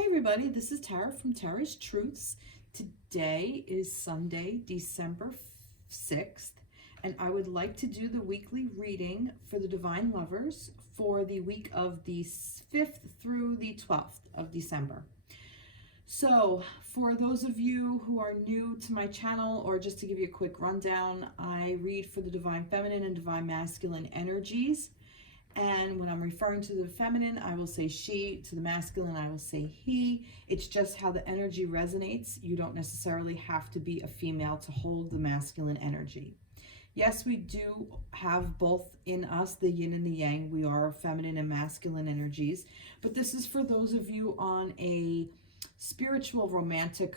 Hey everybody, this is Tara from Tara's Truths. Today is Sunday, December 6th, and I would like to do the weekly reading for the Divine Lovers for the week of the 5th through the 12th of December. So, for those of you who are new to my channel, or just to give you a quick rundown, I read for the Divine Feminine and Divine Masculine energies. And when I'm referring to the feminine, I will say she. To the masculine, I will say he. It's just how the energy resonates. You don't necessarily have to be a female to hold the masculine energy. Yes, we do have both in us, the yin and the yang. We are feminine and masculine energies. But this is for those of you on a spiritual romantic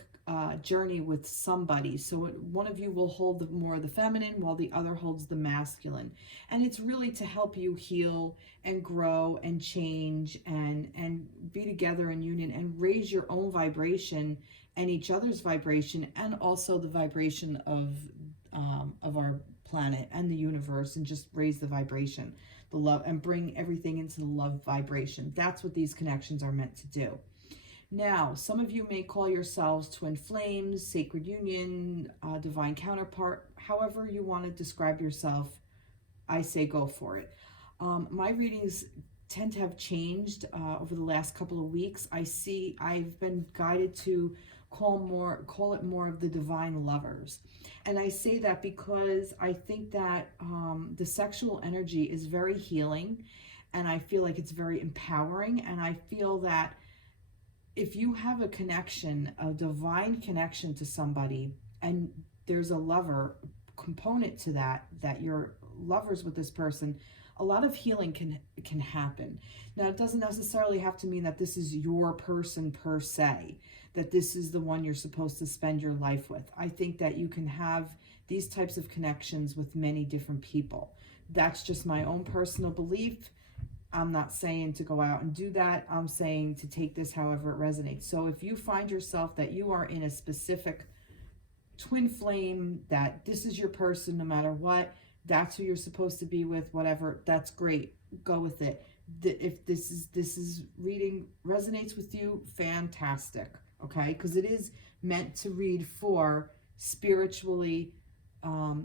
journey with somebody. So one of you will hold more of the feminine while the other holds the masculine. And it's really to help you heal and grow and change and be together in union and raise your own vibration and each other's vibration, and also the vibration of our planet and the universe, and just raise the vibration, the love, and bring everything into the love vibration. That's what these connections are meant to do. Now, some of you may call yourselves twin flames, sacred union, divine counterpart. However you want to describe yourself, I say go for it. My readings tend to have changed over the last couple of weeks. I've been guided to call it more of the divine lovers. And I say that because I think that the sexual energy is very healing, and I feel like it's very empowering, and I feel that if you have a connection, a divine connection to somebody, and there's a lover component to that you're lovers with this person, a lot of healing can happen. Now, it doesn't necessarily have to mean that this is your person per se, that this is the one you're supposed to spend your life with. I think that you can have these types of connections with many different people. That's just my own personal belief. I'm not saying to go out and do that. I'm saying to take this however it resonates. So if you find yourself that you are in a specific twin flame, that this is your person no matter what, that's who you're supposed to be with, whatever, that's great. Go with it. If this is reading resonates with you, fantastic. Okay? Because it is meant to read for spiritually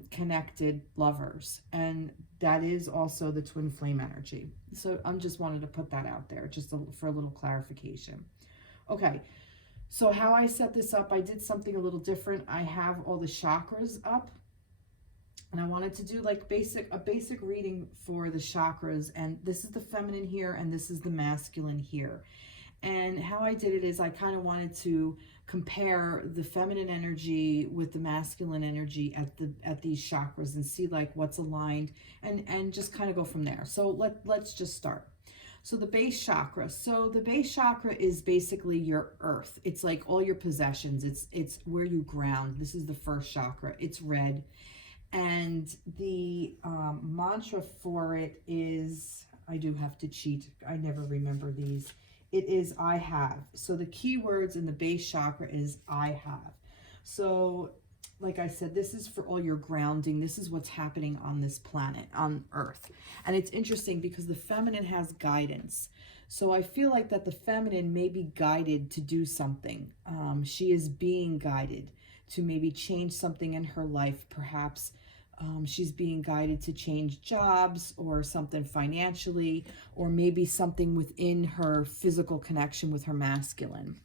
connected lovers, and that is also the twin flame energy. So I'm just wanted to put that out there just for a little clarification. Okay, so how I set this up, I did something a little different. I have all the chakras up, and I wanted to do like a basic reading for the chakras, and this is the feminine here and this is the masculine here. And how I did it is I kind of wanted to compare the feminine energy with the masculine energy at these chakras and see like what's aligned, and just kind of go from there. So let's just start. So the base chakra. So the base chakra is basically your earth. It's like all your possessions. It's where you ground. This is the first chakra. It's red. And the mantra for it is, I do have to cheat. I never remember these. It is I have. So the key words in the base chakra is I have. So like I said, this is for all your grounding. This is what's happening on this planet, on Earth. And it's interesting because the feminine has guidance. So I feel like that the feminine may be guided to do something. She is being guided to maybe change something in her life. Perhaps she's being guided to change jobs or something financially, or maybe something within her physical connection with her masculine.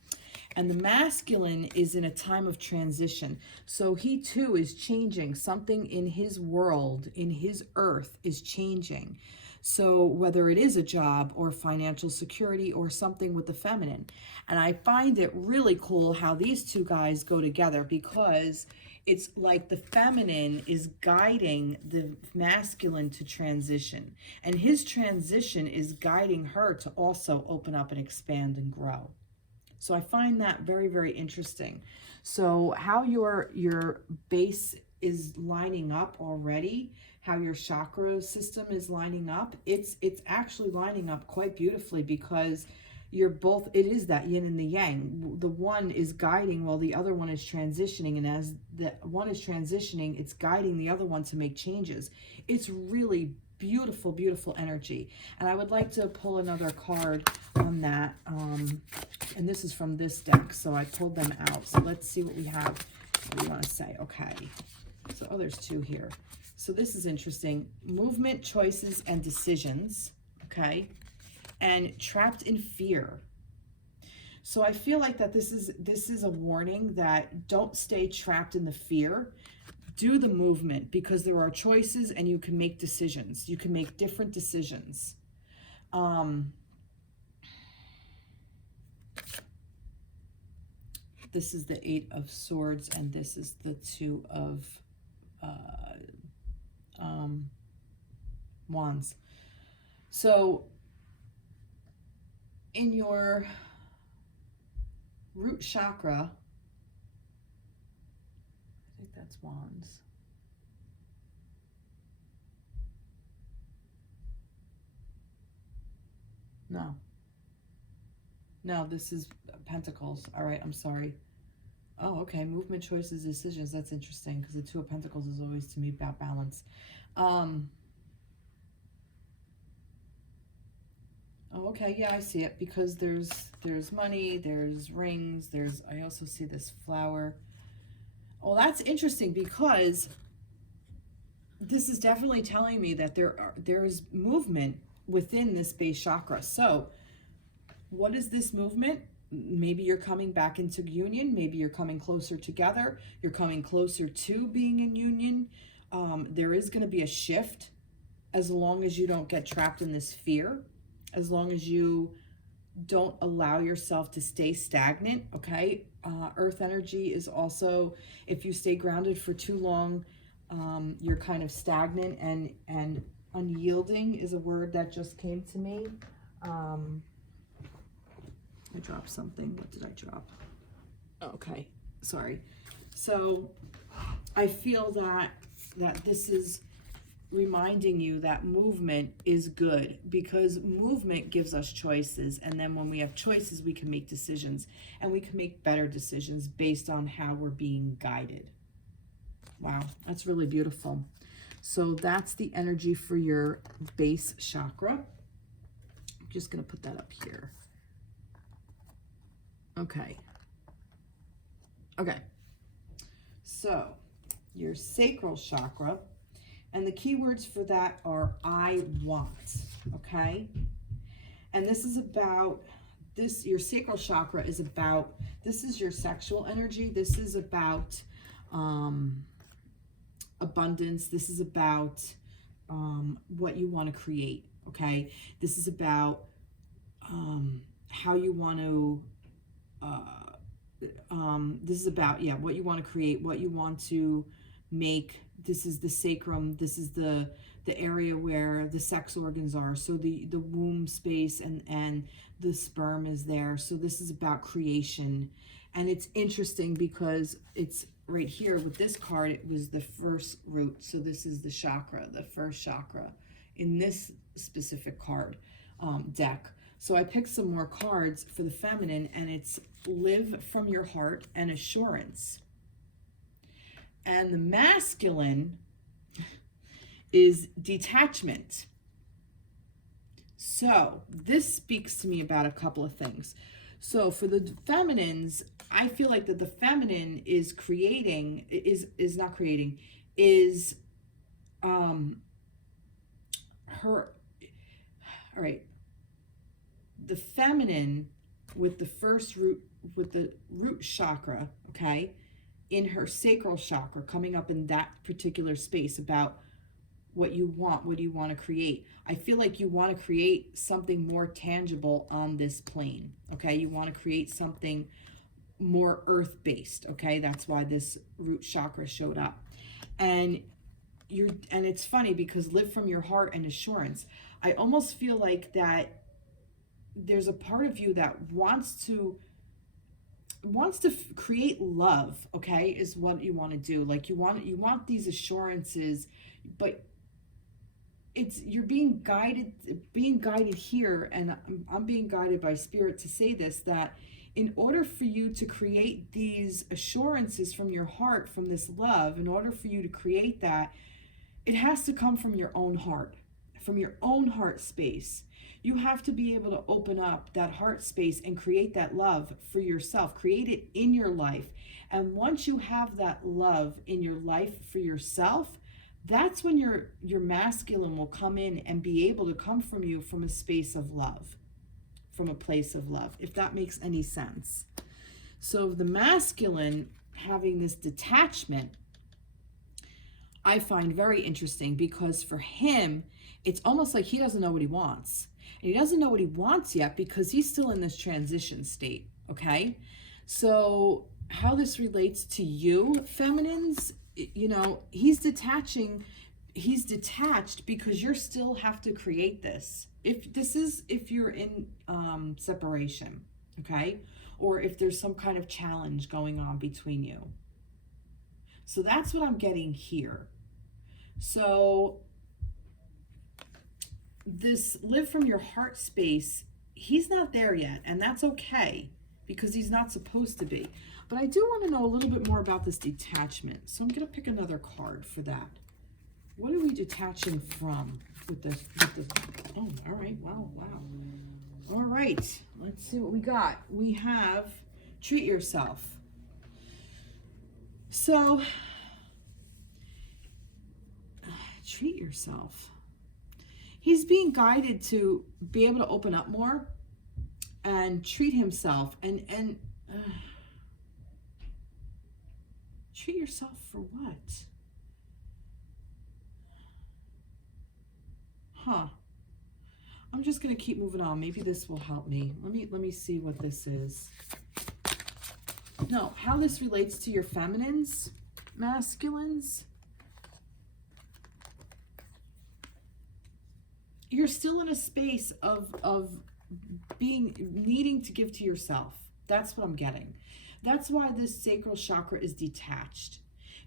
And the masculine is in a time of transition. So he too is changing. Something in his world, in his earth, is changing. So whether it is a job or financial security or something with the feminine. And I find it really cool how these two guys go together, because it's like the feminine is guiding the masculine to transition. And his transition is guiding her to also open up and expand and grow. So I find that very, very interesting. So how your base is lining up already, how your chakra system is lining up, it's actually lining up quite beautifully, because you're both, it is that yin and the yang. The one is guiding while the other one is transitioning, and as the one is transitioning, it's guiding the other one to make changes. It's really beautiful, beautiful energy. And I would like to pull another card on that. And this is from this deck, so I pulled them out. So let's see what we have. What do you want to say? Okay. So, oh, there's two here. So this is interesting. Movement, choices, and decisions. Okay. And trapped in fear. So I feel like that this is a warning that don't stay trapped in the fear. Do the movement, because there are choices and you can make decisions. You can make different decisions. This is the 8 of Swords, and this is the 2 of Wands. So in your root chakra, I think that's Wands. No, this is Pentacles. All right, I'm sorry. Oh, okay. Movement, choices, decisions. That's interesting, because the 2 of Pentacles is always to me about balance. Oh, okay. Yeah, I see it, because there's money, there's rings, I also see this flower. Oh, that's interesting, because this is definitely telling me that there's movement within this base chakra. So what is this movement? Maybe you're coming back into union. Maybe you're coming closer together. You're coming closer to being in union. There is going to be a shift, as long as you don't get trapped in this fear, as long as you don't allow yourself to stay stagnant. Okay. Earth energy is also, if you stay grounded for too long, you're kind of stagnant, and unyielding is a word that just came to me. I dropped something. What did I drop? Okay, sorry. So I feel that this is reminding you that movement is good, because movement gives us choices, and then when we have choices, we can make decisions, and we can make better decisions based on how we're being guided. Wow, that's really beautiful. So that's the energy for your base chakra. I'm just going to put that up here. Okay. So your sacral chakra, and the keywords for that are I want. Okay. And this is about this, your sacral chakra is about, this is your sexual energy. This is about abundance. This is about what you want to create. Okay. This is about how you want to this is about, yeah, what you want to create, what you want to make. This is the sacrum. This is the area where the sex organs are. So the womb space and the sperm is there. So this is about creation. And it's interesting because it's right here with this card, it was the first root. So this is the chakra, the first chakra in this specific card deck. So I picked some more cards for the feminine, and it's live from your heart and assurance. And the masculine is detachment. So this speaks to me about a couple of things. So for the feminines, I feel like that the feminine is creating, is not creating, is her, all right, the feminine with the first root, with the root chakra, okay, in her sacral chakra, coming up in that particular space about what you want, what do you want to create. I feel like you want to create something more tangible on this plane, okay? You want to create something more earth-based, okay? That's why this root chakra showed up. And it's funny because live from your heart and assurance. I almost feel like that there's a part of you that wants to create love, okay, is what you want to do. Like you want these assurances, but you're being guided here, and I'm being guided by spirit to say this, that in order for you to create these assurances from your heart, from this love, in order for you to create that, it has to come from your own heart, from your own heart space. You have to be able to open up that heart space and create that love for yourself. Create it in your life. And once you have that love in your life for yourself, that's when your masculine will come in and be able to come from you from a space of love, from a place of love, if that makes any sense. So the masculine having this detachment, I find very interesting, because for him, it's almost like he doesn't know what he wants. And he doesn't know what he wants yet because he's still in this transition state, okay? So how this relates to you, feminines, you know, he's detached because you still have to create this. If you're in separation, okay? Or if there's some kind of challenge going on between you. So that's what I'm getting here. So this live from your heart space, he's not there yet, and that's okay, because he's not supposed to be. But I do want to know a little bit more about this detachment. So I'm going to pick another card for that. What are we detaching from with this? Oh, all right. Wow. All right. Let's see what we got. We have treat yourself. So treat yourself. He's being guided to be able to open up more and treat himself and treat yourself for what? I'm just going to keep moving on. Maybe this will help me. Let me see what this is. No, how this relates to your feminines, masculines. You're still in a space of needing to give to yourself. That's what I'm getting. That's why this sacral chakra is detached.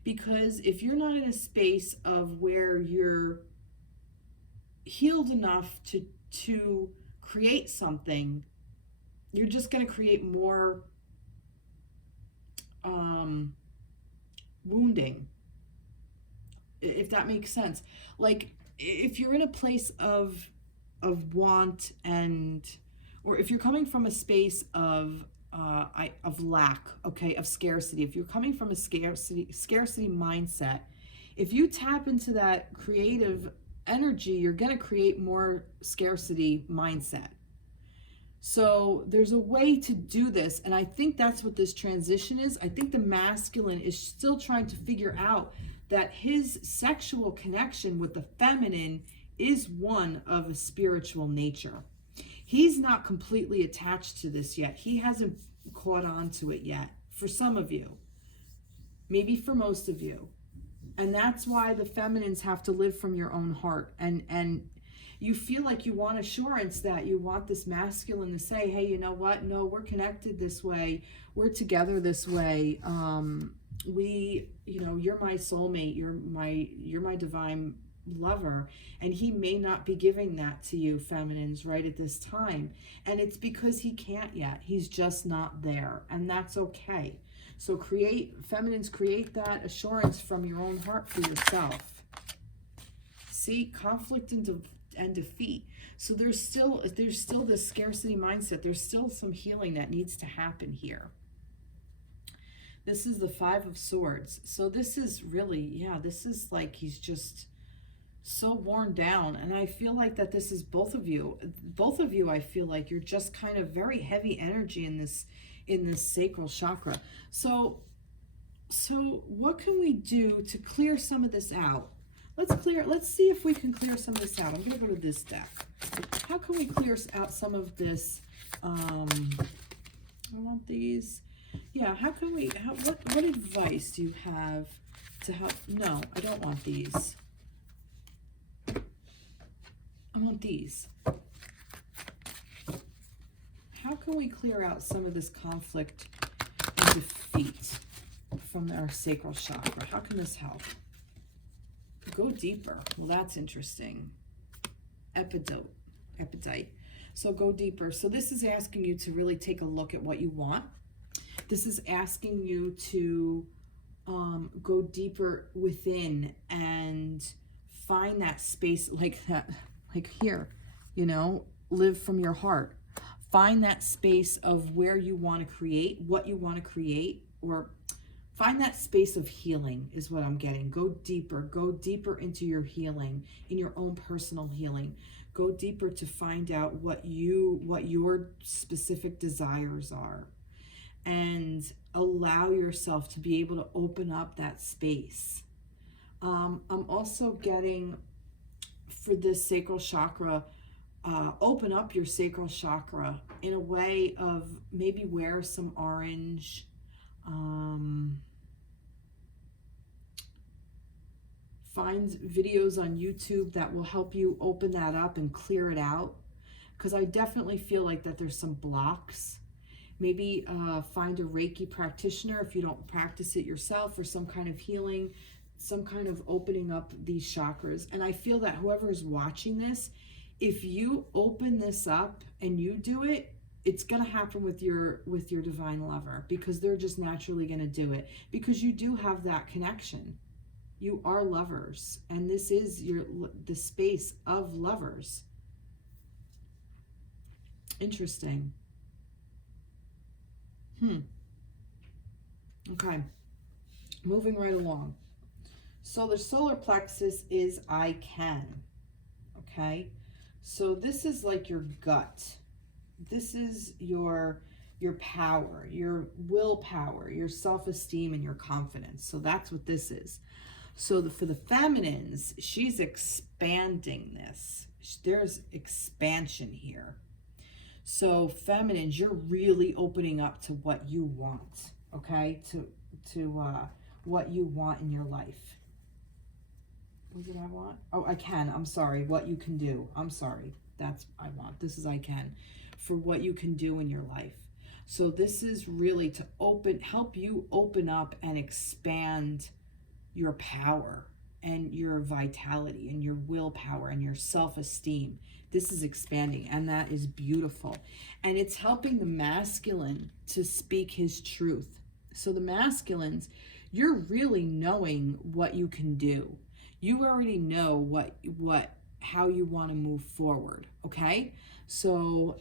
Because if you're not in a space of where you're healed enough to create something, you're just going to create more wounding, if that makes sense. Like, if you're in a place of want, or if you're coming from a space of lack, okay, of scarcity, if you're coming from a scarcity mindset, if you tap into that creative energy, you're going to create more scarcity mindset. So there's a way to do this, and I think that's what this transition is. I think the masculine is still trying to figure out that his sexual connection with the feminine is one of a spiritual nature. He's not completely attached to this yet. He hasn't caught on to it yet. For some of you, maybe for most of you. And that's why the feminines have to live from your own heart. And you feel like you want assurance, that you want this masculine to say, hey, you know what? No, we're connected this way. We're together this way. You're my soulmate. You're my divine lover. And he may not be giving that to you, feminines, right at this time. And it's because he can't yet. He's just not there. And that's okay. So feminines, create that assurance from your own heart for yourself. See, conflict and defeat. So there's still this scarcity mindset. There's still some healing that needs to happen here. This is the 5 of Swords. So this is really, this is like he's just so worn down. And I feel like that this is both of you. Both of you, I feel like you're just kind of very heavy energy in this sacral chakra. So what can we do to clear some of this out? Let's see if we can clear some of this out. I'm going to go to this deck. How can we clear out some of this? I want these. Yeah, what advice do you have to help? No, I don't want these. I want these. How can we clear out some of this conflict and defeat from our sacral chakra? How can this help? Go deeper. Well, that's interesting. Epidite. So go deeper. So this is asking you to really take a look at what you want. This is asking you to go deeper within and find that space, like Like here, you know, live from your heart. Find that space of where you want to create, what you want to create, or find that space of healing is what I'm getting. Go deeper into your healing, in your own personal healing. Go deeper to find out what your specific desires are, and allow yourself to be able to open up that space. I'm also getting for this sacral chakra, open up your sacral chakra in a way of maybe wear some orange. Find videos on YouTube that will help you open that up and clear it out, because I definitely feel like that there's some blocks. Maybe find a Reiki practitioner if you don't practice it yourself, or some kind of healing, some kind of opening up these chakras. And I feel that whoever is watching this, if you open this up and you do it, it's going to happen with your divine lover, because they're just naturally going to do it, because you do have that connection. You are lovers, and this is the space of lovers. Interesting. Okay, moving right along. So the solar plexus is I can. Okay, so this is like your gut. This is your power, your willpower, your self-esteem, and your confidence. So that's what this is. So for the feminines, she's expanding this. There's expansion here. So feminines, you're really opening up to what you want, okay? To what you want in your life. What did I want? Oh, I can. I'm sorry. What you can do. I'm sorry. That's I want. This is I can. For what you can do in your life. So this is really to help you open up and expand your power and your vitality and your willpower and your self-esteem. This is expanding, and that is beautiful. And it's helping the masculine to speak his truth. So the masculines, you're really knowing what you can do. You already know how you want to move forward, okay? So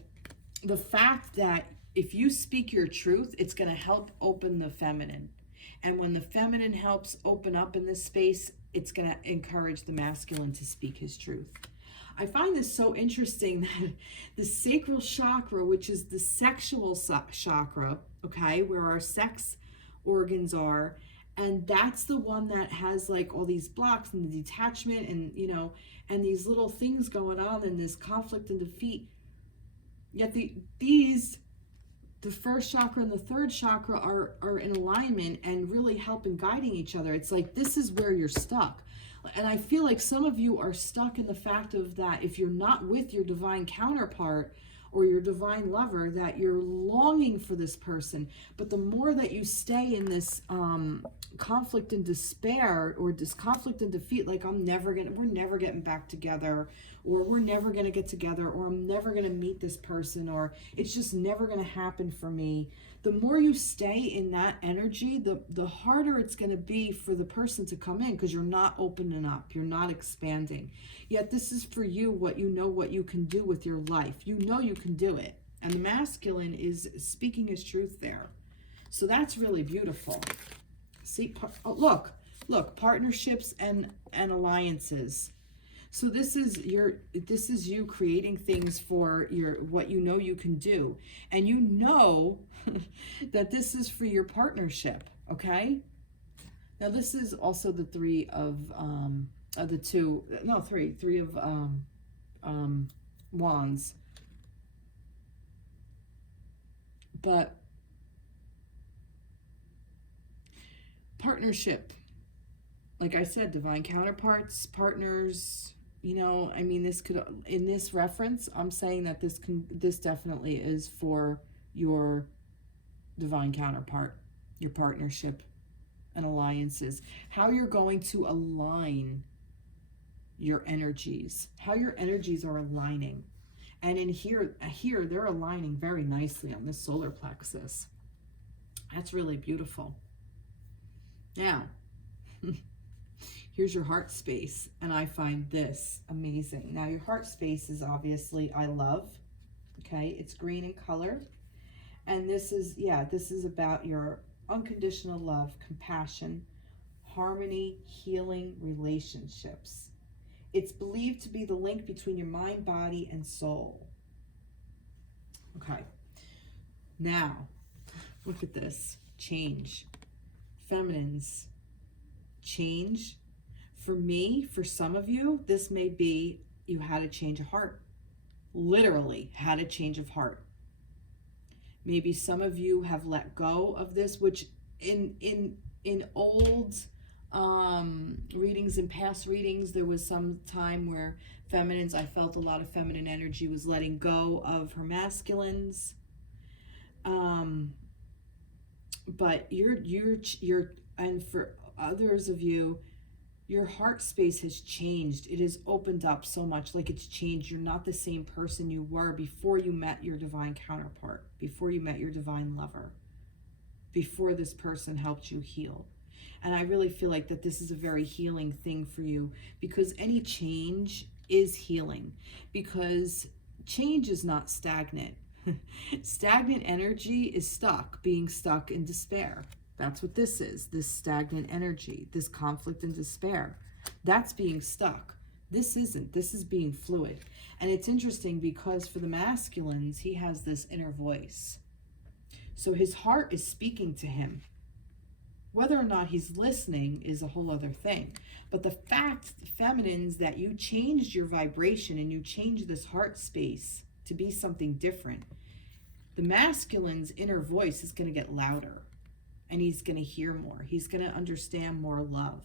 the fact that if you speak your truth, it's going to help open the feminine. And when the feminine helps open up in this space, it's going to encourage the masculine to speak his truth. I find this so interesting that the sacral chakra, which is the sexual chakra, okay, where our sex organs are, and that's the one that has like all these blocks and the detachment and, you know, and these little things going on and this conflict and defeat. Yet the first chakra and the third chakra are in alignment and really helping guiding each other. It's like this is where you're stuck. And I feel like some of you are stuck in the fact of that if you're not with your divine counterpart or your divine lover, that you're longing for this person. But the more that you stay in this conflict and despair, or this conflict and defeat, like we're never getting back together, or we're never gonna get together, or I'm never gonna meet this person, or it's just never gonna happen for me. The more you stay in that energy, the harder it's gonna be for the person to come in, because you're not opening up, you're not expanding. Yet this is for you, what you can do with your life. You know you can do it. And the masculine is speaking his truth there. So that's really beautiful. See, look, partnerships and alliances. So this is you creating things for what you know you can do, and you know that this is for your partnership. Okay. Now this is also the three of wands, but partnership, like I said, divine counterparts, partners, you know, I mean, this could, in this reference, I'm saying that this definitely is for your divine counterpart, your partnership and alliances, how you're going to align your energies, how your energies are aligning. And in here they're aligning very nicely on this solar plexus. That's really beautiful. Now, Here's your heart space, and I find this amazing. Now, your heart space is obviously I love, okay? It's green in color, and this is, yeah, this is about your unconditional love, compassion, harmony, healing, relationships. It's believed to be the link between your mind, body, and soul. Okay, now, look at this. Change. Feminines. Change. For me, for some of you, this may be you had a change of heart. Literally had a change of heart. Maybe some of you have let go of this, which in old readings and past readings, there was some time where feminines, I felt a lot of feminine energy was letting go of her masculines. But you're and for others of you, your heart space has changed. It has opened up so much, like it's changed. You're not the same person you were before you met your divine counterpart, before you met your divine lover, before this person helped you heal. And I really feel like that this is a very healing thing for you, because any change is healing, because change is not stagnant. Stagnant energy is stuck, being stuck in despair. That's what this is, this stagnant energy, this conflict and despair. That's being stuck. This isn't. This is being fluid. And it's interesting because for the masculines, he has this inner voice. So his heart is speaking to him. Whether or not he's listening is a whole other thing. But the fact, feminines, that you changed your vibration and you changed this heart space to be something different, the masculine's inner voice is going to get louder. And he's going to hear more. He's going to understand more love.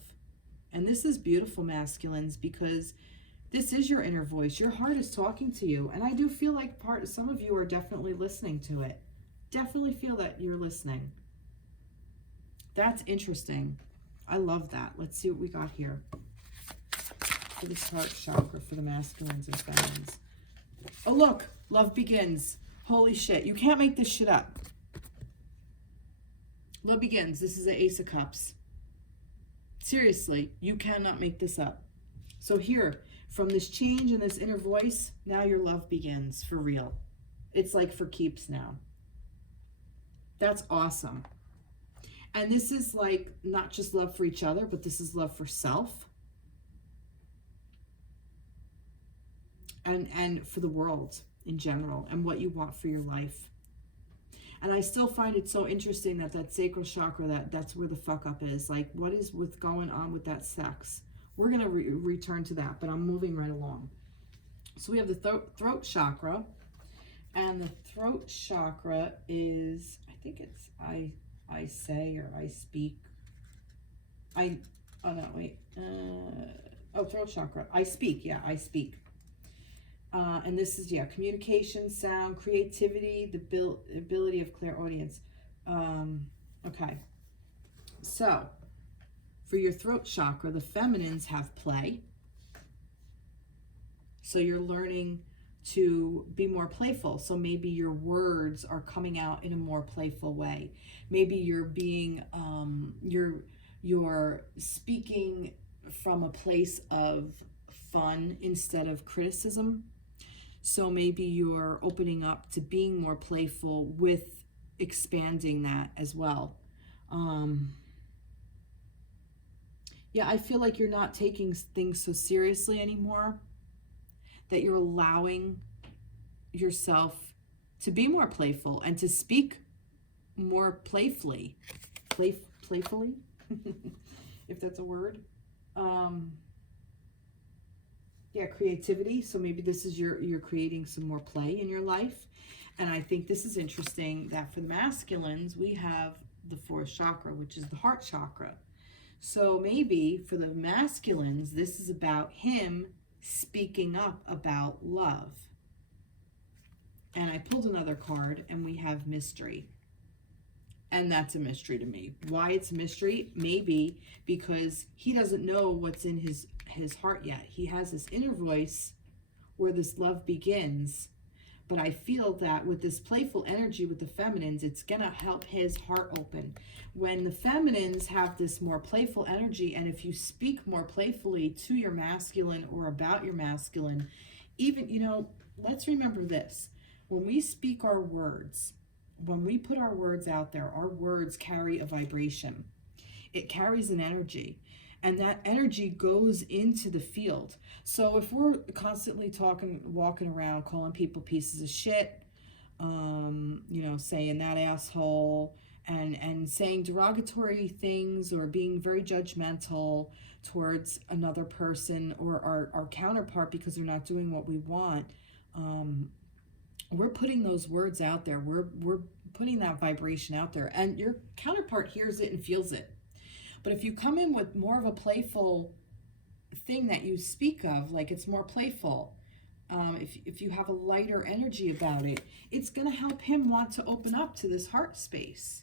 And this is beautiful, masculines, because this is your inner voice. Your heart is talking to you. And I do feel like some of you are definitely listening to it. Definitely feel that you're listening. That's interesting. I love that. Let's see what we got here for this heart chakra for the masculines and feminines. Oh, look. Love begins. Holy shit. You can't make this shit up. Love begins. This is the Ace of Cups. Seriously, you cannot make this up. So here, from this change in this inner voice, now your love begins for real. It's like for keeps now. That's awesome. And this is like not just love for each other, but this is love for self. And for the world in general, and what you want for your life. And I still find it so interesting that that sacral chakra, that's where the fuck up is. Like, what is what's going on with that sex? We're going to return to that, but I'm moving right along. So we have the throat chakra. And the throat chakra is, I think it's I say or I speak. Throat chakra. I speak, yeah, I speak. And this is, yeah, communication, sound, creativity, the ability of clairaudience. Okay. So, for your throat chakra, the feminines have play. So you're learning to be more playful. So maybe your words are coming out in a more playful way. Maybe you're being, you're speaking from a place of fun instead of criticism. So maybe you're opening up to being more playful with expanding that as well. Yeah, I feel like you're not taking things so seriously anymore, that you're allowing yourself to be more playful and to speak more playfully. Playfully, if that's a word. Yeah, creativity. So maybe this is you're creating some more play in your life. And I think this is interesting that for the masculines, we have the fourth chakra, which is the heart chakra. So maybe for the masculines, this is about him speaking up about love. And I pulled another card and we have mystery. And that's a mystery to me. Why it's a mystery? Maybe because he doesn't know what's in his heart yet. He has this inner voice where this love begins, But I feel that with this playful energy with the feminines, it's going to help his heart open. When the feminines have this more playful energy, and if you speak more playfully to your masculine or about your masculine, even, you know, let's remember this. When we speak our words, when we put our words out there, our words carry a vibration. It carries an energy. And that energy goes into the field. So if we're constantly walking around, calling people pieces of shit, you know, saying that asshole, and saying derogatory things, or being very judgmental towards another person or our counterpart because they're not doing what we want, we're putting those words out there. We're putting that vibration out there, and your counterpart hears it and feels it. But if you come in with more of a playful thing that you speak of, like it's more playful, if you have a lighter energy about it, it's going to help him want to open up to this heart space.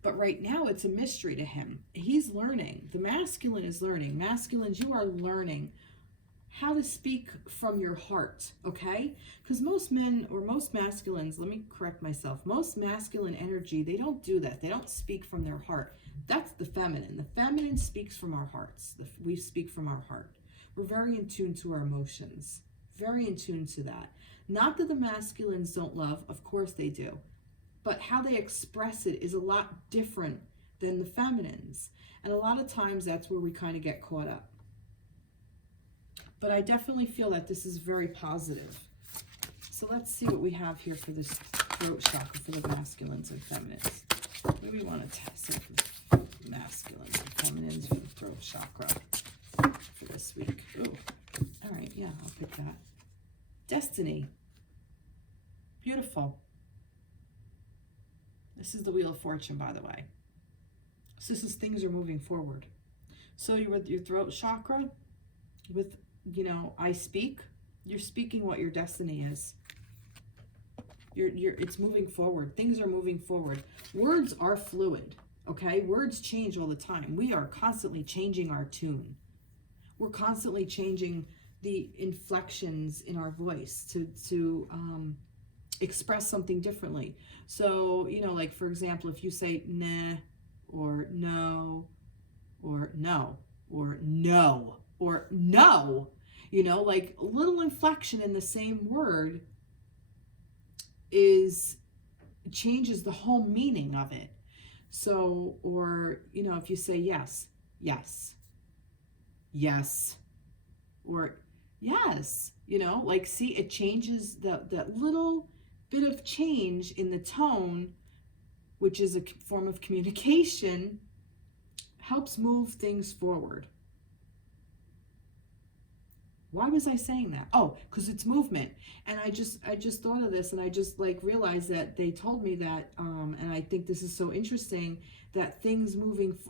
But right now it's a mystery to him. He's learning. The masculine is learning. Masculines, you are learning how to speak from your heart, okay? Because most men, or most masculines, let me correct myself, most masculine energy, they don't do that. They don't speak from their heart. That's the feminine. The feminine speaks from our hearts. We speak from our heart. We're very in tune to our emotions. Very in tune to that. Not that the masculines don't love. Of course they do. But how they express it is a lot different than the feminines. And a lot of times that's where we kind of get caught up. But I definitely feel that this is very positive. So let's see what we have here for this throat chakra for the masculines and feminines. Maybe we want to test it for the masculines and feminines for the throat chakra for this week. Ooh. All right, yeah, I'll pick that. Destiny. Beautiful. This is the Wheel of Fortune, by the way. So this is things are moving forward. So you're with your throat chakra, with, you know, I speak. You're speaking what your destiny is. It's moving forward. Things are moving forward. Words are fluid, okay? Words change all the time. We are constantly changing our tune. We're constantly changing the inflections in our voice to express something differently. So, you know, like for example, if you say nah, or no, or no, or no, or no, you know, like a little inflection in the same word changes the whole meaning of it. So, or, you know, if you say yes, yes, yes, or yes, you know, like, see, it changes that little bit of change in the tone, which is a form of communication, helps move things forward. Why was I saying that? Oh, because it's movement. And I just thought of this, and I just like realized that they told me that, and I think this is so interesting, that things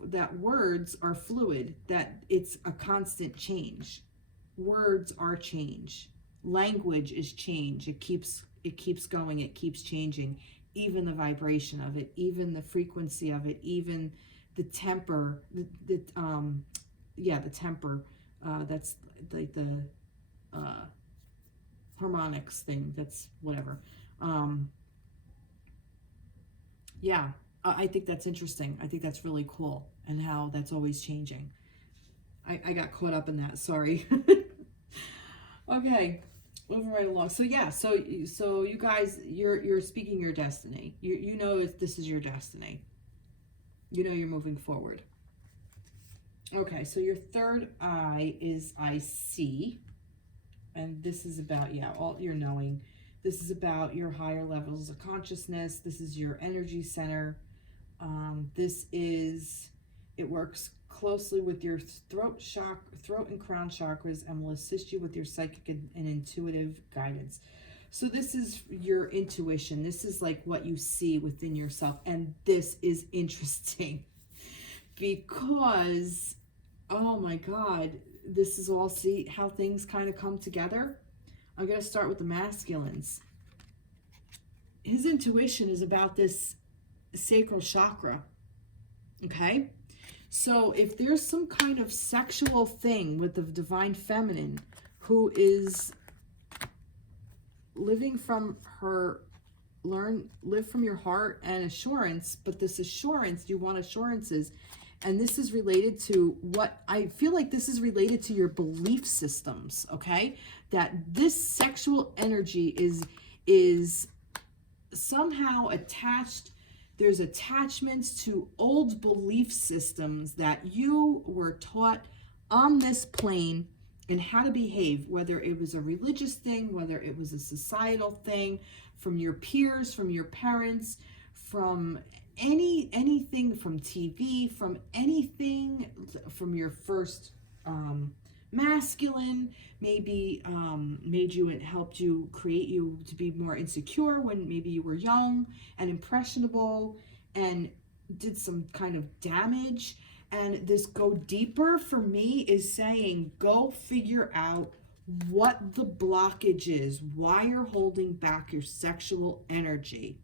that words are fluid, that it's a constant change. Words are change. Language is change. It keeps going, it keeps changing. Even the vibration of it, even the frequency of it, even the temper, the temper, that's like the harmonics thing, that's whatever. I think that's interesting. I think that's really cool, and how that's always changing. I got caught up in that, sorry. Okay, moving right along. So yeah, so you guys, you're speaking your destiny. You know this is your destiny. You know you're moving forward. Okay, so your third eye is I see. And this is about, all your knowing. This is about your higher levels of consciousness. This is your energy center. It works closely with your throat and crown chakras, and will assist you with your psychic and intuitive guidance. So this is your intuition. This is like what you see within yourself. And this is interesting because, oh my God, this is all, see how things kind of come together? I'm going to start with the masculines. His intuition is about this sacral chakra, okay? So if there's some kind of sexual thing with the divine feminine who is living from her, live from your heart and assurance, but this assurance, you want assurances. And this is related to what I feel like this is related to your belief systems, okay? That this sexual energy is somehow attached. There's attachments to old belief systems that you were taught on this plane and how to behave, whether it was a religious thing, whether it was a societal thing, from your peers, from your parents, from anything, from TV, from anything, from your first masculine, maybe made you and helped you, create you to be more insecure when maybe you were young and impressionable and did some kind of damage. And this go deeper for me is saying, go figure out what the blockage is, why you're holding back your sexual energy.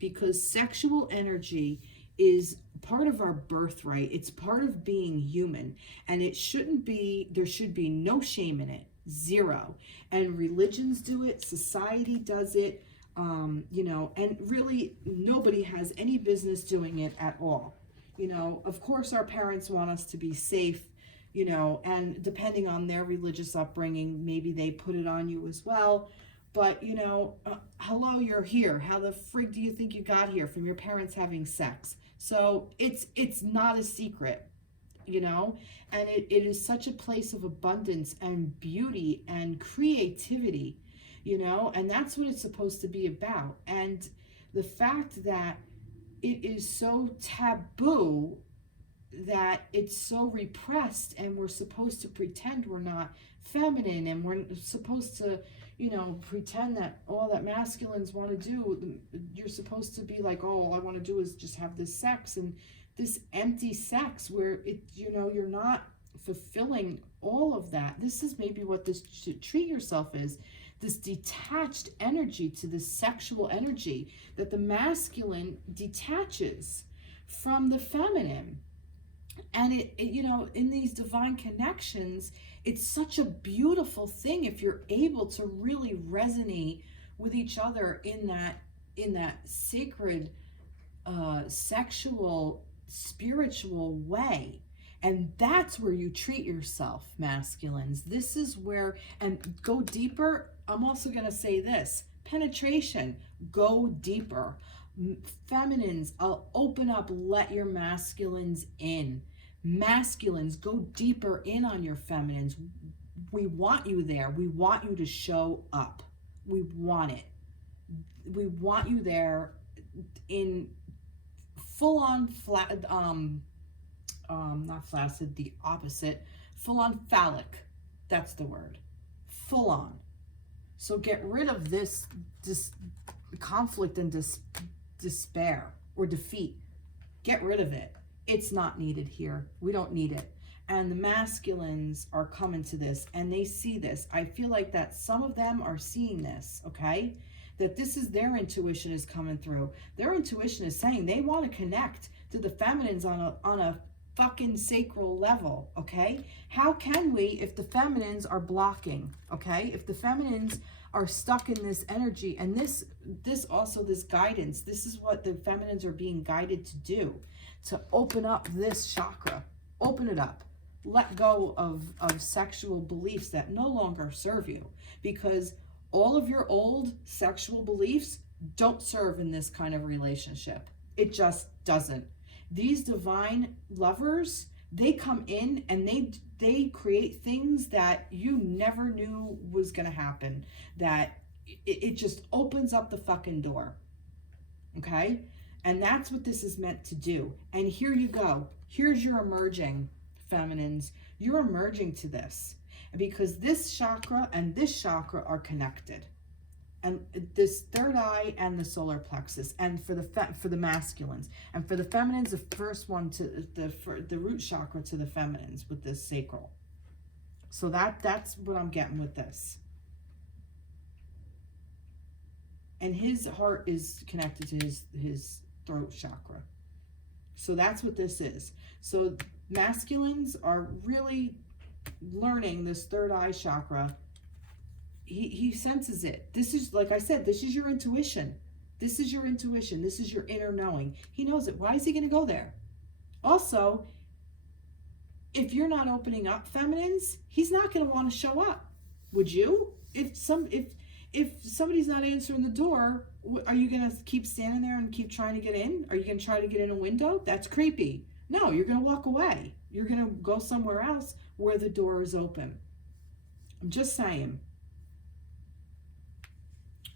Because sexual energy is part of our birthright. It's part of being human. And it shouldn't be, there should be no shame in it. Zero. And religions do it, society does it, you know, and really nobody has any business doing it at all. You know, of course our parents want us to be safe, you know, and depending on their religious upbringing, maybe they put it on you as well. But, you know, hello, you're here. How the frig do you think you got here? From your parents having sex. So it's not a secret, you know, and it is such a place of abundance and beauty and creativity, you know, and that's what it's supposed to be about. And the fact that it is so taboo, that it's so repressed, and we're supposed to pretend we're not feminine, and we're supposed to, you know, pretend that all that masculines want to do, you're supposed to be like, oh, all I want to do is just have this sex, and this empty sex where it, you know, you're not fulfilling all of that. This is maybe what this should treat yourself is, this detached energy to this sexual energy, that the masculine detaches from the feminine. And it, you know, in these divine connections, it's such a beautiful thing if you're able to really resonate with each other in that sacred, sexual, spiritual way. And that's where you treat yourself, masculines. This is where, and go deeper. I'm also going to say this, penetration, go deeper. Feminines, I'll open up, let your masculines in. Masculines, go deeper in on your feminines. We want you there. We want you to show up. We want it. We want you there in full on flat, not flaccid, the opposite, full on phallic. That's the word. Full on. So get rid of this conflict and despair or defeat. Get rid of it. It's not needed here. We don't need it. And the masculines are coming to this and they see this. I feel like that some of them are seeing this, okay? That this is their intuition is coming through. Their intuition is saying they want to connect to the feminines on a fucking sacral level, okay? How can we if the feminines are blocking, okay? If the feminines are stuck in this energy, and this guidance, this is what the feminines are being guided to do, to open up this chakra, open it up, let go of sexual beliefs that no longer serve you, because all of your old sexual beliefs don't serve in this kind of relationship. It just doesn't. These divine lovers, they come in and they create things that you never knew was going to happen, that it just opens up the fucking door, okay? And that's what this is meant to do. And here you go. Here's your emerging, feminines. You're emerging to this because this chakra and this chakra are connected. And this third eye and the solar plexus, and for the masculines, and for the feminines, the first one to the root chakra to the feminines with this sacral. So that's what I'm getting with this. And his heart is connected to his throat chakra. So that's what this is. So masculines are really learning this third eye chakra he senses it. This is, like I said, this is your intuition. This is your intuition. This is your inner knowing. He knows it. Why is he going to go there? Also, if you're not opening up, feminines, he's not going to want to show up. Would you? If somebody's not answering the door, are you going to keep standing there and keep trying to get in? Are you going to try to get in a window? That's creepy. No, you're going to walk away. You're going to go somewhere else where the door is open. I'm just saying.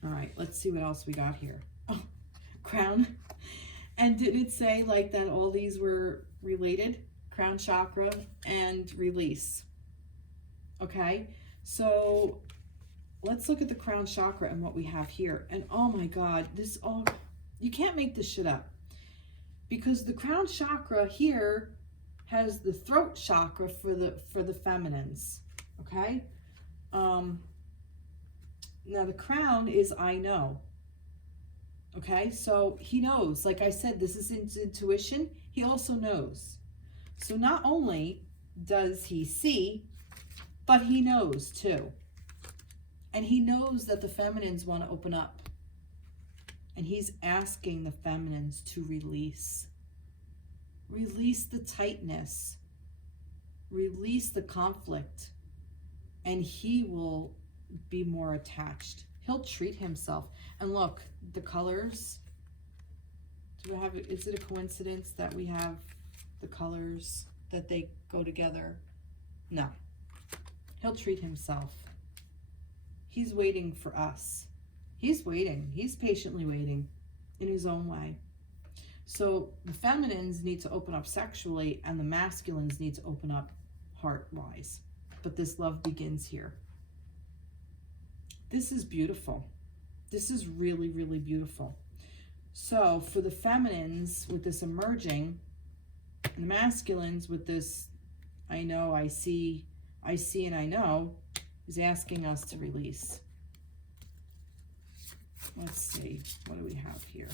All right, let's see what else we got here. Oh, crown. And did it say like that all these were related? Crown chakra and release. Okay, so let's look at the crown chakra and what we have here. And oh my God, this all, you can't make this shit up. Because the crown chakra here has the throat chakra for the feminines. Okay? Now the crown is I know. Okay, so he knows. Like I said, this is his intuition. He also knows. So not only does he see, but he knows too. And he knows that the feminines want to open up. And he's asking the feminines to release. Release the tightness. Release the conflict. And he will be more attached. He'll treat himself. And look, the colors. Do we have, is it a coincidence that we have the colors that they go together? No. He'll treat himself. He's waiting for us. He's waiting. He's patiently waiting in his own way. So the feminines need to open up sexually and the masculines need to open up heart-wise. But this love begins here. This is beautiful. This is really, really beautiful. So for the feminines with this emerging, and the masculines with this I know, I see, and I know, is asking us to release. Let's see, what do we have here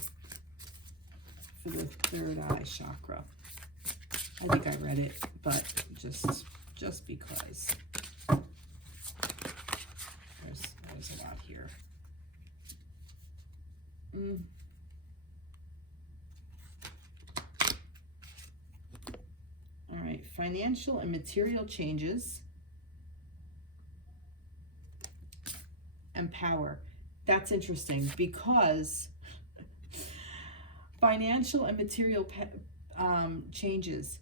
for the third eye chakra? I think I read it, but just because. There's a lot here. All right, financial and material changes and power. That's interesting because financial and material changes.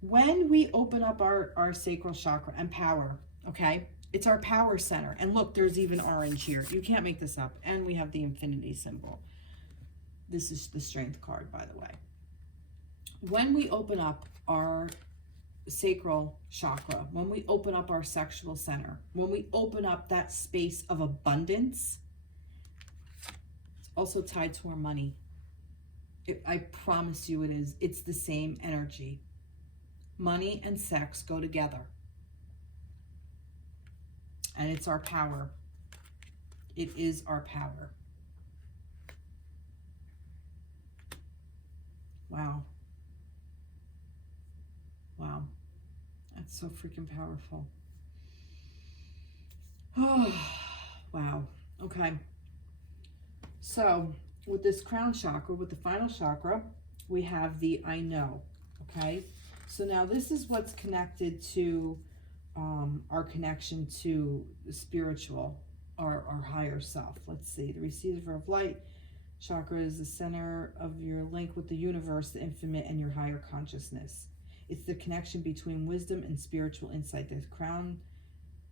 When we open up our sacral chakra and power, okay, it's our power center. And look, there's even orange here. You can't make this up. And we have the infinity symbol. This is the strength card, by the way. When we open up our sacral chakra, when we open up our sexual center, when we open up that space of abundance, it's also tied to our money. I promise you it is. It's the same energy. Money and sex go together. And it's our power. It is our power. Wow. Wow. That's so freaking powerful. Oh, wow. Okay. So, with this crown chakra, with the final chakra, we have the I know. Okay? So now this is what's connected to our connection to the spiritual, our higher self. Let's see. The receiver of light chakra is the center of your link with the universe, the infinite, and your higher consciousness. It's the connection between wisdom and spiritual insight. The crown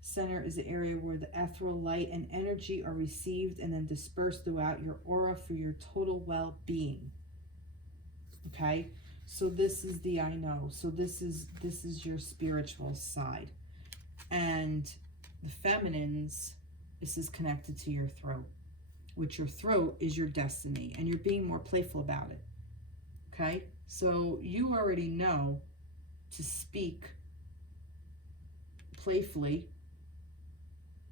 center is the area where the ethereal light and energy are received and then dispersed throughout your aura for your total well-being. Okay? So this is the I know. So this is your spiritual side. And the feminines, this is connected to your throat, which your throat is your destiny, and you're being more playful about it. Okay? So you already know to speak playfully,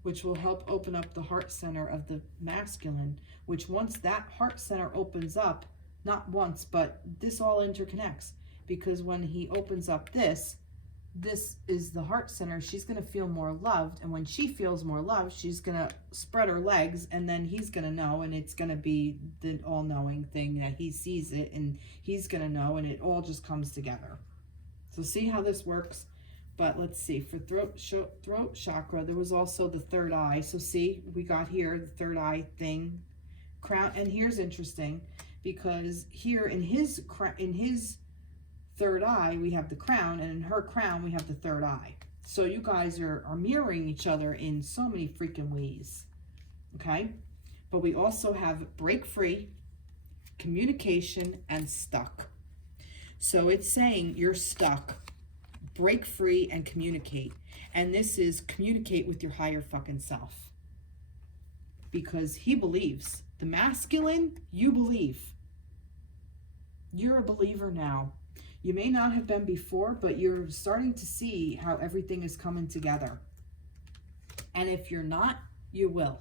which will help open up the heart center of the masculine, which once that heart center opens up, not once, but this all interconnects, because when he opens up this, this is the heart center, she's going to feel more loved. And when she feels more loved, she's going to spread her legs, and then he's going to know, and it's going to be the all-knowing thing that he sees it, and he's going to know, and it all just comes together. So see how this works? But let's see, for throat chakra, there was also the third eye. So see, we got here the third eye thing, crown. And here's interesting, because here in his third eye, we have the crown, and in her crown, we have the third eye. So you guys are mirroring each other in so many freaking ways, okay? But we also have break free, communication, and stuck. So it's saying you're stuck, break free, and communicate. And this is communicate with your higher fucking self. Because he believes. The masculine, you believe. You're a believer now. You may not have been before, but you're starting to see how everything is coming together. And if you're not, you will.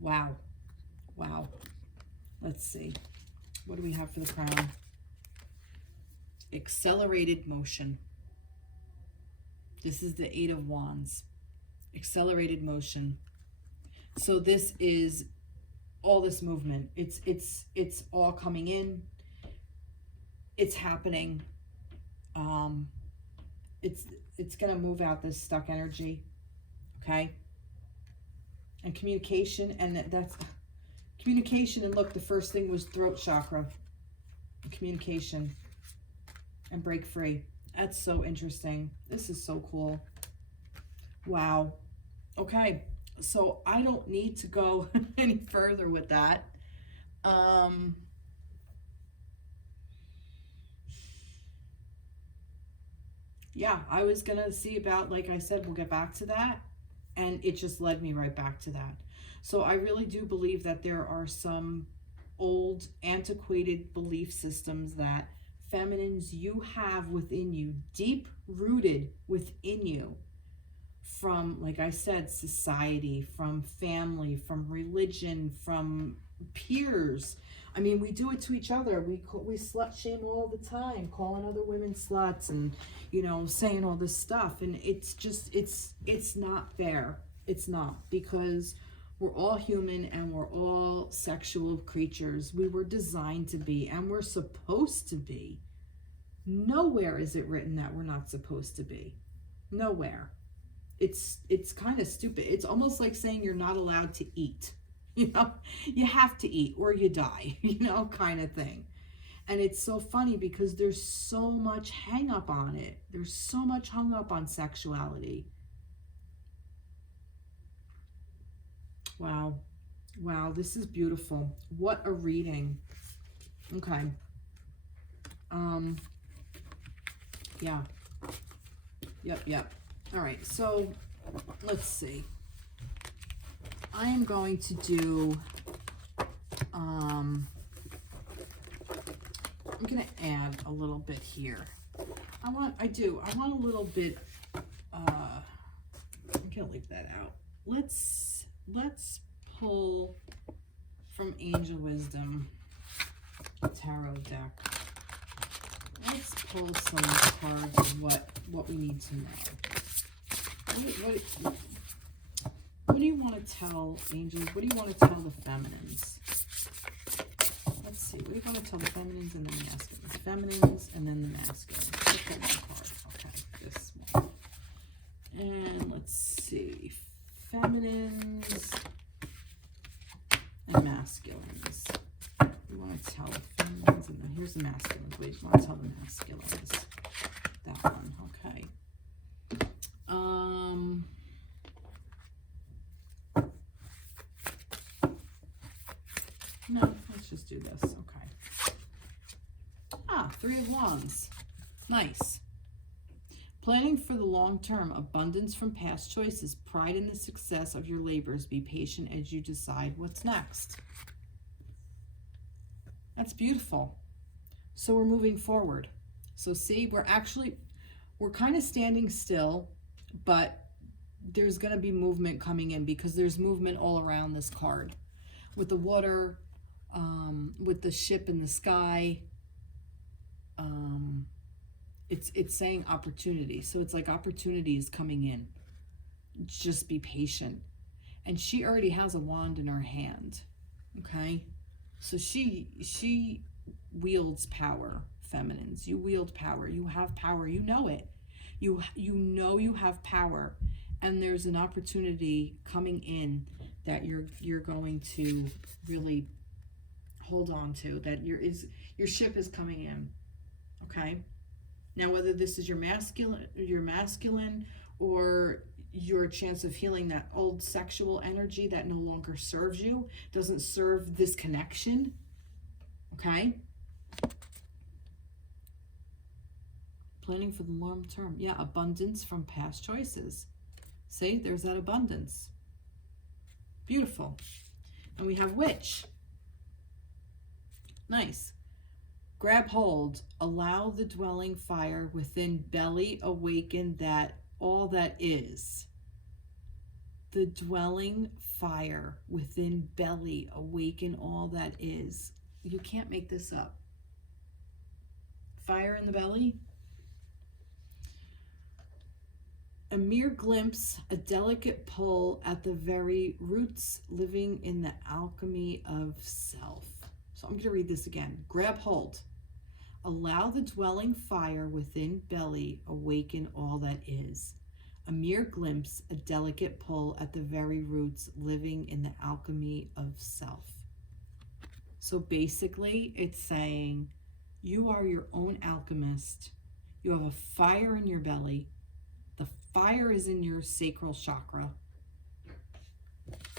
Wow. Wow. Let's see. What do we have for the crown? Accelerated motion. This is the Eight of Wands. Accelerated motion. So this is all this movement. It's all coming in. It's happening. It's gonna move out this stuck energy, okay? And communication, and that's communication. And look, the first thing was throat chakra, communication, and break free. That's so interesting. This is so cool. Wow. Okay, so I don't need to go any further with that. Yeah, I was going to see about, like I said, we'll get back to that. And it just led me right back to that. So I really do believe that there are some old, antiquated belief systems that feminines you have within you, deep rooted within you, from, like I said, society, from family, from religion, from peers. I mean, we do it to each other. We slut shame all the time, calling other women sluts and, you know, saying all this stuff. And it's just, it's not fair. It's not, because we're all human and we're all sexual creatures. We were designed to be, and we're supposed to be. Nowhere is it written that we're not supposed to be. Nowhere. It's kind of stupid. It's almost like saying you're not allowed to eat. You know, you have to eat or you die, you know, kind of thing. And it's so funny because there's so much hang up on it. There's so much hung up on sexuality. Wow. Wow, this is beautiful. What a reading. Okay. Yeah. Yep. All right, so let's see. I am going to do, I'm going to add a little bit here. I want a little bit, I'm going to leave that out. Let's pull from Angel Wisdom Tarot deck. Let's pull some cards of what we need to know. What do you want to tell angels? What do you want to tell the feminines? Let's see. What do you want to tell the feminines and then the masculines? Feminines and then the masculines. Let's pull one card. Okay, this one. And let's see. Feminines and masculines. We want to tell the feminines, and then here's the masculines. We want to tell the masculines. That one. Okay. No, let's just do this. Okay. Three of Wands. Nice. Planning for the long term, abundance from past choices, pride in the success of your labors. Be patient as you decide what's next. That's beautiful. So we're moving forward. So see, we're kind of standing still, but there's going to be movement coming in because there's movement all around this card. With the water, with the ship in the sky, It's saying opportunity. So it's like opportunity is coming in. Just be patient. And she already has a wand in her hand. Okay? So she wields power, feminines. You wield power. You have power. You know it. You know you have power. And there's an opportunity coming in that you're going to really hold on to. That your ship is coming in. Okay? Now, whether this is your masculine or your chance of healing that old sexual energy that no longer serves you, doesn't serve this connection, okay? Planning for the long term. Yeah, abundance from past choices. See, there's that abundance. Beautiful. And we have witch. Nice. Grab hold, allow the dwelling fire within belly awaken that all that is. The dwelling fire within belly awaken all that is. You can't make this up. Fire in the belly. A mere glimpse, a delicate pull at the very roots, living in the alchemy of self. So I'm going to read this again. Grab hold. Allow the dwelling fire within belly awaken all that is. A mere glimpse, a delicate pull at the very roots, living in the alchemy of self. So basically, it's saying you are your own alchemist. You have a fire in your belly. The fire is in your sacral chakra.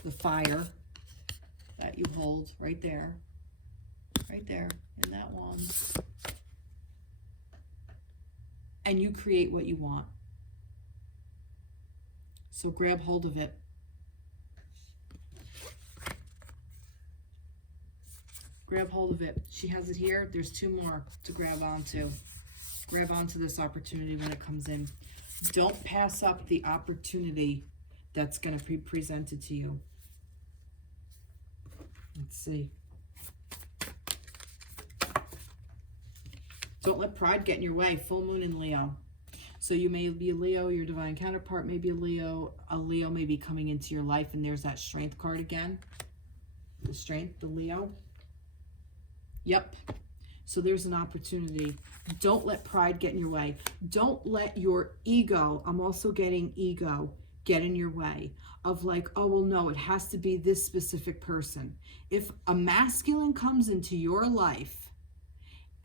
The fire that you hold right there in that wand. And you create what you want. So grab hold of it. Grab hold of it. She has it here. There's 2 more to grab onto. Grab onto this opportunity when it comes in. Don't pass up the opportunity that's going to be presented to you. Let's see. Don't let pride get in your way. Full moon in Leo. So you may be a Leo, your divine counterpart may be a Leo. A Leo may be coming into your life, and there's that strength card again. The strength, the Leo. Yep. So there's an opportunity. Don't let pride get in your way. Don't let your ego, I'm also getting ego, get in your way of like, oh, well, no, it has to be this specific person. If a masculine comes into your life,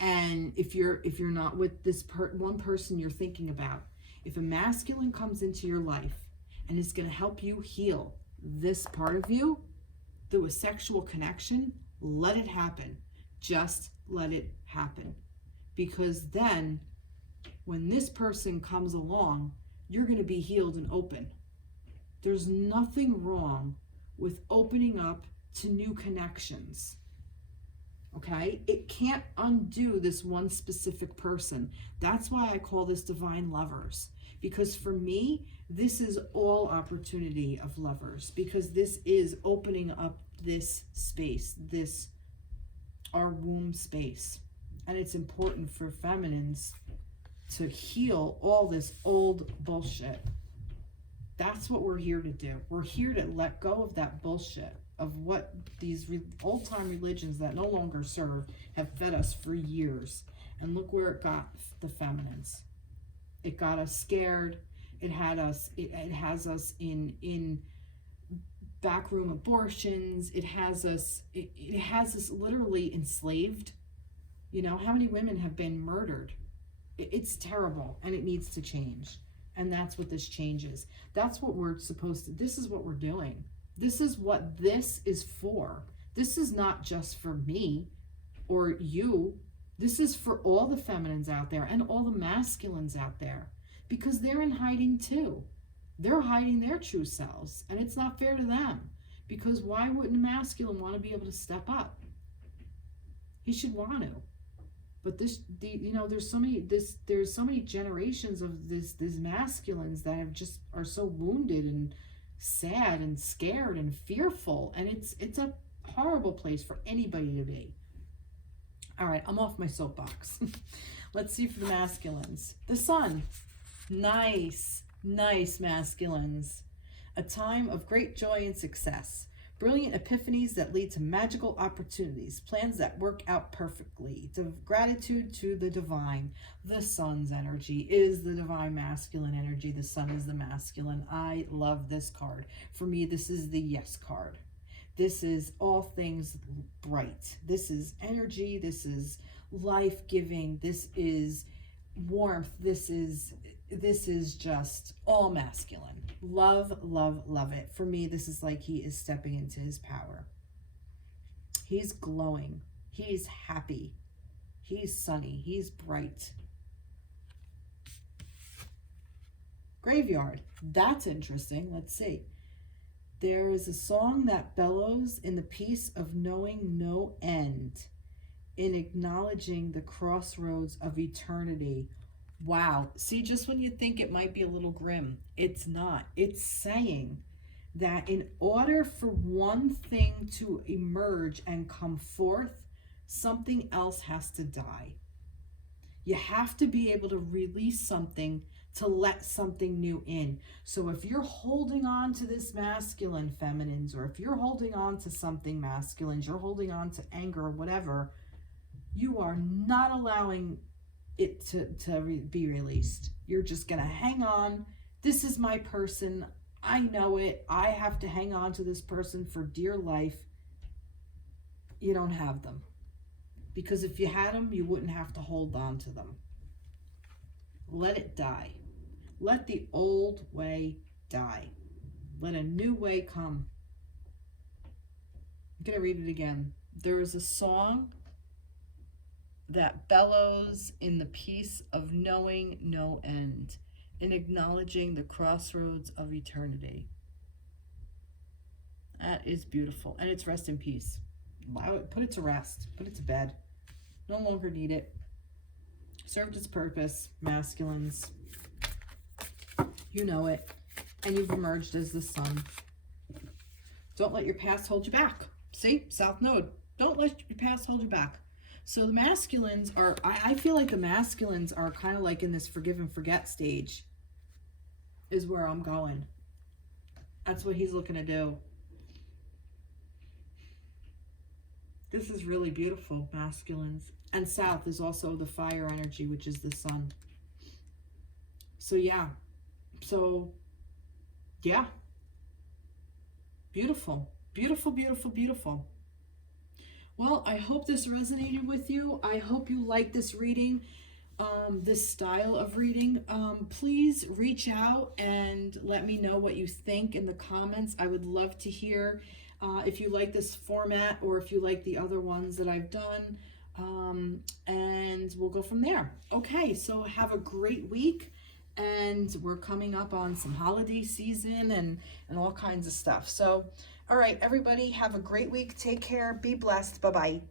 and if you're not with this one person you're thinking about, if a masculine comes into your life and is going to help you heal this part of you through a sexual connection, let it happen. Just let it happen. Because then when this person comes along, you're going to be healed and open. There's nothing wrong with opening up to new connections. Okay? It can't undo this one specific person. That's why I call this divine lovers. Because for me, this is all opportunity of lovers. Because this is opening up this space, this, our womb space. And it's important for feminines to heal all this old bullshit. That's what we're here to do. We're here to let go of that bullshit, of what these old-time religions that no longer serve have fed us for years. And look where it got the feminines. It got us scared. It has us in backroom abortions. It has us literally enslaved. You know, how many women have been murdered? It's terrible, and it needs to change. And that's what this changes. That's what we're supposed to, this is what we're doing. This is what this is for. This is not just for me or you. This is for all the feminines out there and all the masculines out there, because they're in hiding too. They're hiding their true selves, and it's not fair to them, because why wouldn't a masculine want to be able to step up? He should want to. But there's so many generations of these masculines that have just are so wounded and sad and scared and fearful, and it's a horrible place for anybody to be. All right, I'm off my soapbox. Let's see for the masculines. The sun. Nice, nice masculines. A time of great joy and success. Brilliant epiphanies that lead to magical opportunities. Plans that work out perfectly. Gratitude to the divine. The sun's energy is the divine masculine energy. The sun is the masculine. I love this card. For me, this is the yes card. This is all things bright. This is energy. This is life-giving. This is warmth. This is just all masculine. Love, love, love it. For me, this is like he is stepping into his power. He's glowing. He's happy. He's sunny. He's bright. Graveyard. That's interesting. Let's see. There is a song that bellows in the peace of knowing no end, in acknowledging the crossroads of eternity. Wow. See, just when you think it might be a little grim, it's not. It's saying that in order for one thing to emerge and come forth, something else has to die. You have to be able to release something to let something new in. So if you're holding on to this masculine, feminines, or if you're holding on to something masculines, you're holding on to anger or whatever, you are not allowing it to be released. You're just gonna hang on. This is my person. I know it. I have to hang on to this person for dear life. You don't have them. Because if you had them, you wouldn't have to hold on to them. Let it die. Let the old way die. Let a new way come. I'm going to read it again. There is a song that bellows in the peace of knowing no end, in acknowledging the crossroads of eternity. That is beautiful. And it's rest in peace. Allow it, put it to rest. Put it to bed. No longer need it. Served its purpose, masculines. You know it. And you've emerged as the sun. Don't let your past hold you back. See? South Node. Don't let your past hold you back. So the masculines are, I feel like the masculines are kind of like in this forgive and forget stage is where I'm going. That's what he's looking to do. This is really beautiful, masculines. And south is also the fire energy, which is the sun. So yeah. Beautiful. Beautiful, beautiful, beautiful. Well, I hope this resonated with you. I hope you like this reading, this style of reading. Please reach out and let me know what you think in the comments. I would love to hear if you like this format or if you like the other ones that I've done. And we'll go from there. Okay, so have a great week. And we're coming up on some holiday season and all kinds of stuff. So, all right, everybody, have a great week. Take care. Be blessed. Bye-bye.